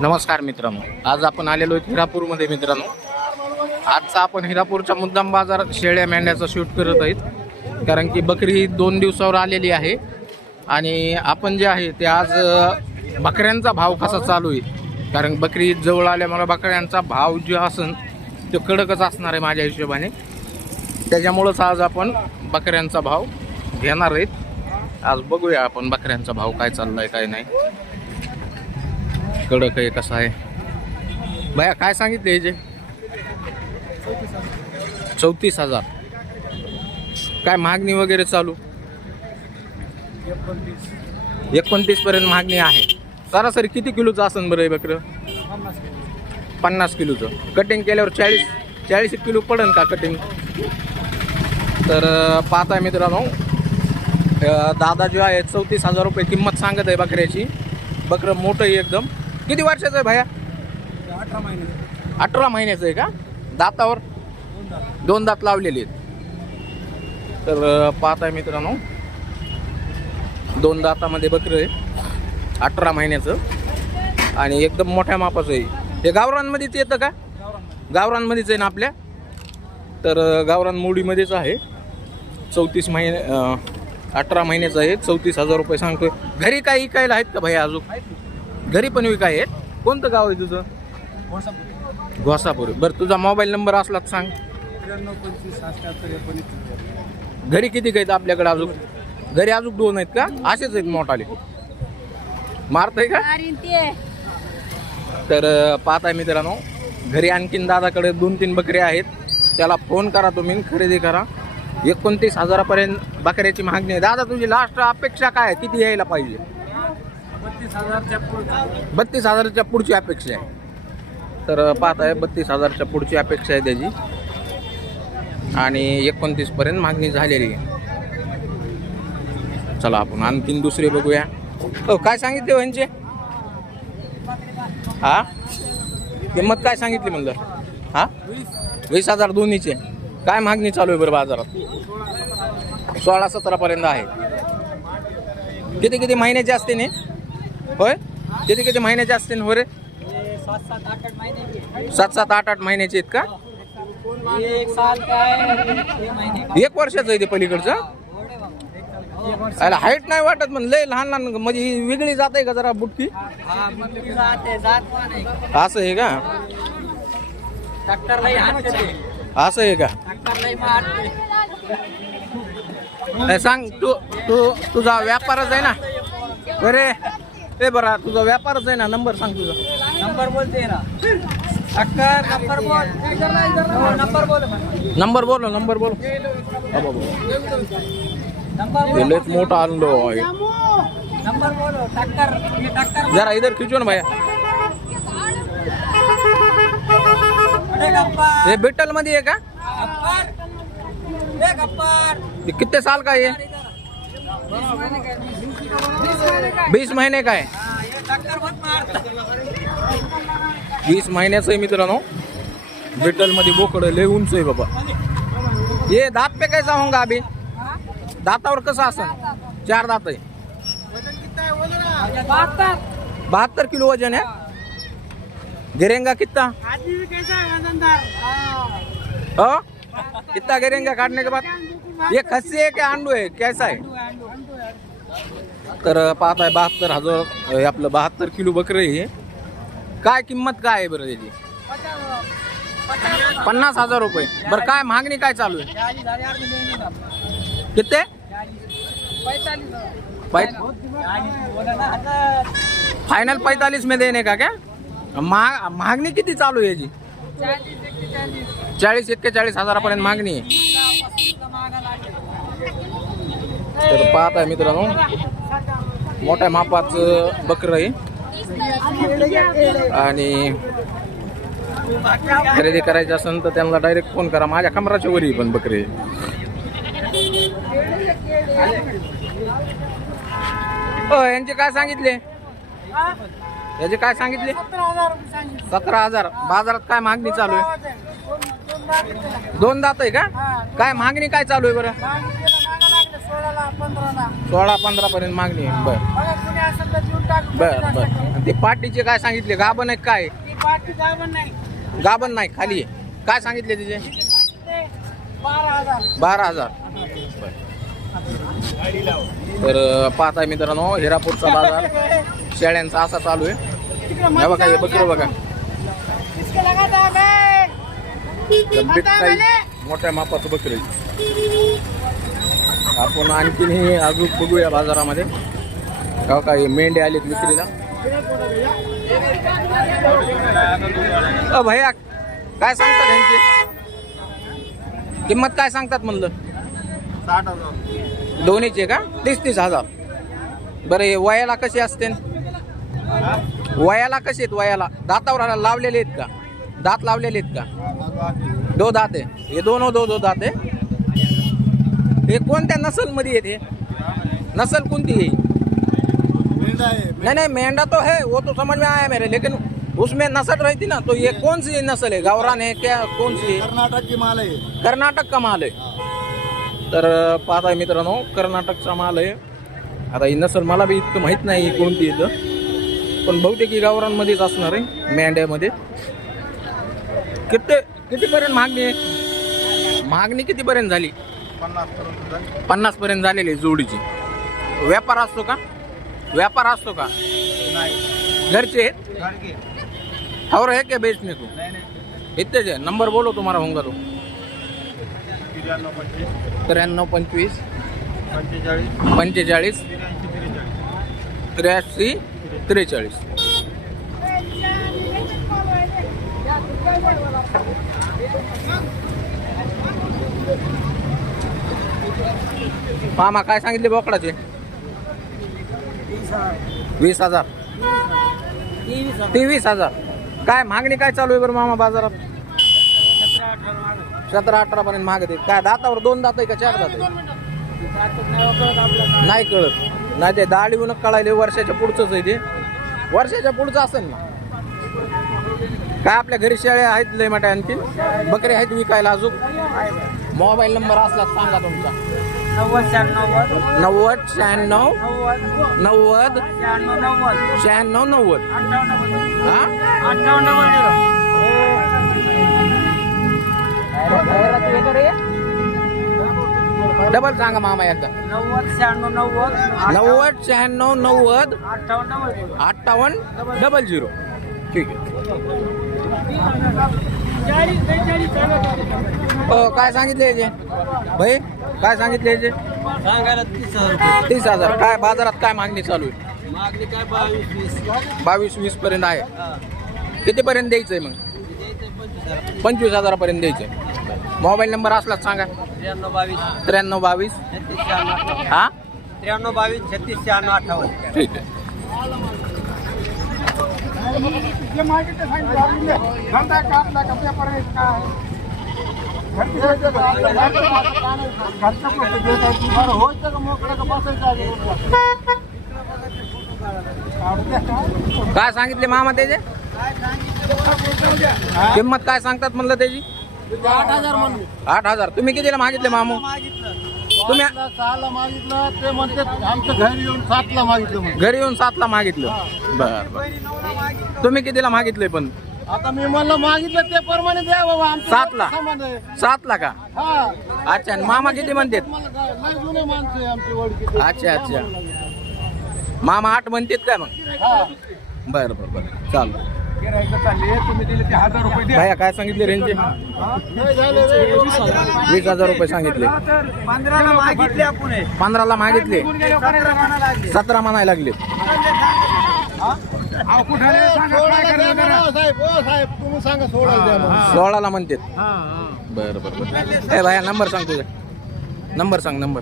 नमस्कार मित्रांनो, आज आपण आलेलो आहोत हिरापूरमध्ये. मित्रांनो, आजचा आपण हिरापूरच्या मुद्दाम बाजार शेळ्या मेंढ्याचा शूट करत आहेत, कारण की बकरी 2 दिवसावर आलेली आहे. आणि आपण जे आहे ते आज बकऱ्यांचा भाव कसा चालू आहे, कारण बकरी जवळ आल्यामुळे बकऱ्यांचा भाव जो असन तो कडकच असणार आहे माझ्या हिशोबाने. त्याच्यामुळंच आज आपण बकऱ्यांचा भाव घेणार आहेत. आज बघूया आपण बकऱ्यांचा भाव काय चालला आहे काय नाही, कडक आहे कसा आहे. भैया काय सांगितले हे जे? 34,000. काय मागणी वगैरे चालू? 29 पर्यंत मागणी आहे. सरासरी किती किलोचं असन बरं हे बकरं? 50 किलोचं. कटिंग केल्यावर 40 किलो पडन का कटिंग? तर पाहताय मित्रांनो, दादा जो आहे 34,000 रुपये किंमत सांगत आहे बकऱ्याची. बकरं मोठं आहे एकदम. किती वर्षाचं आहे भैया? 18 महिन्याचं आहे का? दातावर 2 दात लावलेले आहेत. तर पाहताय मित्रांनो, 2 दातामध्ये बकरं आहे, 18 महिन्याचं आणि एकदम मोठ्या मापाचं आहे. हे गावरांमध्येच येतं का? गावरांमध्येच आहे ना आपल्या? तर गावरान मोडीमध्येच आहे. 18 महिन्याचं आहे. 34,000 रुपये सांगतोय. घरी काय विकायला आहेत का भैया? अजून घरी पण विकाय आहेत. कोणतं गाव आहे तुझं? घोसापूर. बरं, तुझा मोबाईल नंबर असला तर सांग. 93 घरी किती आहेत आपल्याकडे अजून? घरी अजून 2 आहेत का? असेच आहेत मोठाले? मारताय का? तर पाहताय मित्रांनो, घरी आणखीन दादाकडे 2-3 बकरे आहेत. त्याला फोन करा तुम्ही, खरेदी करा. 29,000 बकऱ्याची मागणी आहे. दादा तुझी लास्ट अपेक्षा काय आहे? किती यायला पाहिजे? 32,000च्या पुढची अपेक्षा आहे. तर पाहताय 32,000च्या पुढची अपेक्षा आहे त्याची आणि 29 पर्यंत मागणी झालेली आहे. चला आपण आणखीन दुसरे बघूया. काय सांगितले यांचे? हा, किंमत काय सांगितली म्हणलं? हा, 20,000 दोन्हीचे. काय मागणी चालू आहे बरं बाजारात? 16-17 पर्यंत आहे. किती महिन्याचे असते ने? होय, किती महिन्याचे असते हो रे? 7-8 महिन्याचे आहेत का? 1 वर्षाचं आहे ते पलीकडचं. हाईट नाही वाटत पण लय लहान म्हणजे वेगळी जात आहे का जरा बुटकी? असं आहे का? असं आहे का? सांग तुझा व्यापारच आहे ना? बरे ते बरा, तुझा व्यापारच आहे ना? नंबर सांग तुझा. नंबर बोलते ना. नंबर बोल. लयच मोठा आणलो आहे. नंबर बोलो. टक्कर जरा इधर खिचो ना भैया. हे बिट्टल मध्ये आहे का? कितने साल का ये? 20 महीने का है. 20 महिन्याचं आहे मित्रांनो. बिट्टल मध्ये बोकड लय उंच आहे बाबा. ये दात पे कैसा होगा अभी? दातावर कसं असं? 4 दात आहे. 72 किलो वजन है. गिरेंगा कितना? कितना गिरेंगा काटने के बाद? ये खस्सी है क्या अंडू है, कैसा है? तर पाहत आहे 72,000 आपलं 72 किलो बकरं आहे. काय किंमत काय आहे बरं त्याची? 50,000 रुपये. बरं, काय मागणी काय चालू आहे? किती? 45. फाइनल 45 में देने का क्या? मागणी किती चालू आहे याची? 40-41 पर्यंत मागणी आहे. तर पाहत आहे मित्रांनो, मोठ्या मापाचं बकरं आहे आणि खरेदी करायची असेल तर त्यांना डायरेक्ट फोन करा. माझ्या कमराच्या वरी पण बकरे. यांचे काय सांगितले? याचे काय सांगितले? 17,000. बाजारात काय मागणी चालू आहे? 2 दात आहे का? काय मागणी काय चालू आहे बरं? 16-15 पर्यंत मागणी आहे. बर बर बर. ते पाटीचे काय सांगितले? गाभण आहे काय? गाभण नाही, खाली आहे. काय सांगितले तिचे? 12,000. तर पाहताय मित्रांनो, हिरापूरचा बाजार शेळ्यांचा असा चालू आहे. हे बघा, हे बकरं बघा, बिग साईज मोठ्या मापाचं बकरं. आपण आणखीन हे अजून बघूया बाजारामध्ये. काही मेंढे आलेत विक्रीला. भैया काय सांगतात यांची किंमत? काय सांगतात म्हणलं? 60,000. दोन्हीचे का? 30,000. बरं, हे वयाला कसे असते? वयाला कसे आहेत? वयाला दातावर लावलेले आहेत का? दात लावलेले आहेत का? 2 दात आहे. हे दोन दात आहे. हे कोणत्या नसल मध्ये येते? नसल कोणती है? नहीं मेंढा तो है, वो तो समझ में आया मेरे, लेकिन उसमें नस्ल रहती ना, तो ये कौन सी नस्ल है? गावरान है क्या? कौन सी है? कर्नाटक की माल आहे. कर्नाटक का माल आहे. तर पाहताय मित्रांनो, कर्नाटकचा माल आहे. आता ही नसल मला बी इतकं माहीत नाही कोणती इथं, पण बहुतेक ही गावरांमध्येच असणार आहे, मेंढ्यामध्ये. कितीपर्यंत मागणी आहे? मागणी कितीपर्यंत झाली? 50 पर्यंत झालेली आहे जोडीची. व्यापार असतो का? व्यापार असतो का? घरचे आहेत और है क्या बेचने को? इतने है. नंबर बोलो तुम्हारा होगा तो. 93 25 45 83 43. मामा काय सांगितले बोकडाचे? 20,000. 23,000. काय मागणी काय चालू आहे बरं मामा बाजारात? 17-18 पर्यंत मागत आहेत. काय दातावर 2 दात आहे का 4 दात आहे? नाही कळत. नाही, ते दाढीहून कळायले. वर्षाच्या पुढचंच आहे ते. वर्षाच्या पुढचं असेल ना. काय आपल्या घरी शेळ्या आहेत लय मोठ्या, आणखीन बकरे आहेत विकायला अजून? मोबाईल नंबर असला सांगा तुमचा. 90 90 96 90 96 90. हा, डबल सांगा मामा एकदा. 90 96 90 58 00. ठीक आहे. काय सांगितले याचे भाई? काय सांगितले याचे? सांगायला 30,000 रुपये. 30,000. काय बाजारात काय मागणी चालू आहे? मागणी काय 22-20. 22-20 पर्यंत आहे. कितीपर्यंत द्यायचंय मग? 25,000 पर्यंत द्यायचंय. मोबाईल नंबर असलाच सांगा. 93 22 हा 93 22 36 96 58. ठीक आहे. काय सांगितले मामा त्याचे? किंमत काय सांगतात म्हणलं त्याची? 8,000 म्हणले. 8,000. तुम्ही कितीला मागितले मामू? तुम्ही 6ला मागितलं, ते म्हणते आमच्या घरी येऊन 7ला मागितलं. घरी येऊन 7ला मागितलं. बर. तुम्ही कितीला मागितले? पण आता मी म्हणलं मागितलं ते प्रमाणे द्या बाबा. 7ला. 7ला का? हा, अच्छा. आणि मामा किती म्हणतात? लय जुने माणसं आहे आमची ओळखीचे. अच्छा. मामा 8 म्हणतात का मग? हा, बर चाल. तुम्ही दिले ते 1,000 रुपये द्या. भैया काय सांगितले रेंजचे? 20,000 रुपये सांगितले. 15ला मागितले आपण. 15ला मागितले. 17 म्हणायला लागले. साहेब तुम्ही सांगा 16ला म्हणतात. बर. ए भैया नंबर सांग तुझा. नंबर सांग. नंबर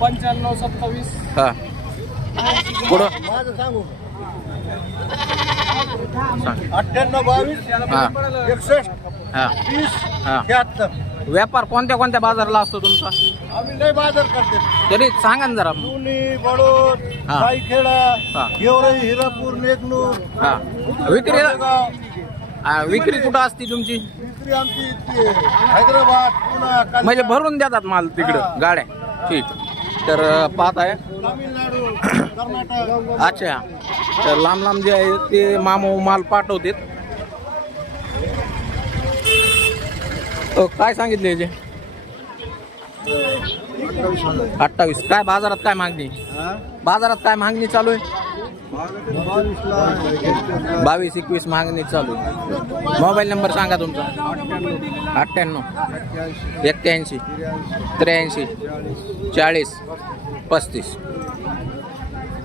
95 27. हा पुढं माझं सांगू. सांग. 98 22 हा 61 हा 30 हा. 73. व्यापार कोणत्या बाजारला असतो तुमचा? आम्ही लय बाजार करते. तरी सांगा ना जरा. पुणे, बडोद, हा. साईखेडा, हा. गेवराई, हिरापूर, नेकनूर, हा विक्री कुठं असते तुमची? विक्री आमची इथे हैदराबाद, पुणे, म्हणजे भरून देतात माल तिकडं हा. गाड्या? ठीक. तर पाहत आहे तामिळनाडू कर्नाटक अच्छा. तर लांब लांब जे आहे ते मामू माल पाठवतात. काय सांगितले याचे? 28. काय बाजारात काय मागणी? बाजारात काय मागणी चालू आहे? 22-21 मागणी चालू आहे. मोबाईल नंबर सांगा तुमचा. 98 81 83 40 35.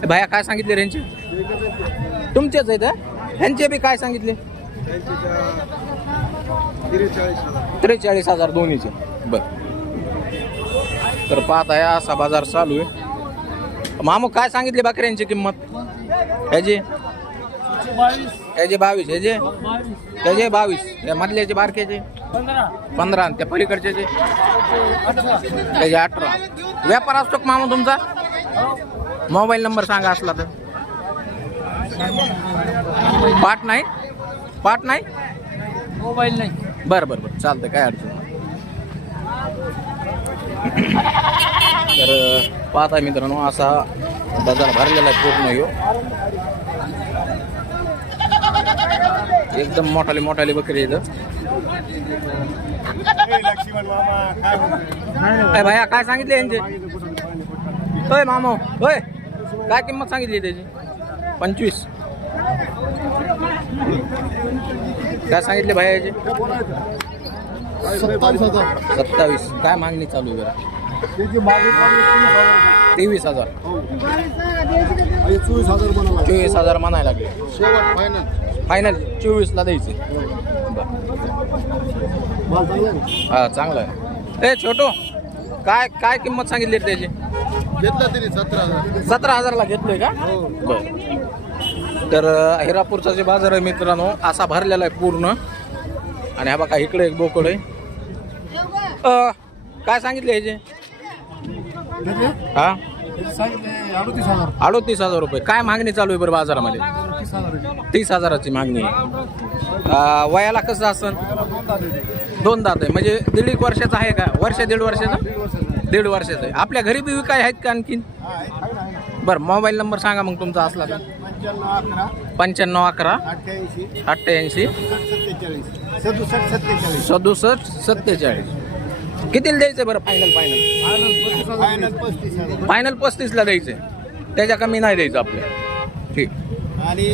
भैया काय सांगितले रेंजचे? तुमचेच आहेत हं? ह्यांचे बी काय सांगितले? 43,000 दोन्हीचे. बरं. तर पाहत आहे असा बाजार चालू आहे. मामू काय सांगितले बकऱ्यांची किंमत? ह्याची 22, ह्याचे 22, या मधल्याचे बारक्याचे 15, त्या पलीकडच्याचे त्याचे 18. व्यापार असतो का मामू तुमचा? मोबाईल नंबर सांगा असला तर. पाठ नाही मोबाईल नाही. बरं चालतं, काय अडचण नाही. तर पाहता मित्रांनो असा बाजार भरलेला आहे पूर्ण यो. एकदम मोठाले बकरी इथं. काय भैया काय सांगितले यांचे? होय मामो होय, काय किंमत सांगितली त्याची? 25. काय सांगितले भैया याचे? 27. काय मागणी चालू आहे जरा? 23,000. 24,000 म्हणायला लागले. शेवट फायनल 24ला द्यायचे. हा चांगलं आहे. ए छोटो काय किंमत सांगितली त्याची? घेतला तरी 17,000. 17,000ला घेतलोय का? बरं. तर हिरापूरचा जे बाजार आहे मित्रांनो असा भरलेला आहे पूर्ण. आणि हा बघा इकडे एक बोकड आहे. काय सांगितले ह्याचे? हा 38,000 रुपये. काय मागणी चालू आहे बरं बाजारामध्ये? 30,000ची मागणी आहे. वयाला कसं असन? 2 दात आहे म्हणजे 1.5 वर्षाचा आहे का? 1.5 वर्षाचा? 1.5 वर्षाचा आहे. आपल्या घरी बी काय आहेत का आणखीन? बरं मोबाईल नंबर सांगा मग तुमचा असला तर. 95 11 88 67 47. कितीला द्यायचं बरं? फायनल 35ला द्यायचं. त्याच्या कमी नाही द्यायचं आपल्याला. ठीक. आणि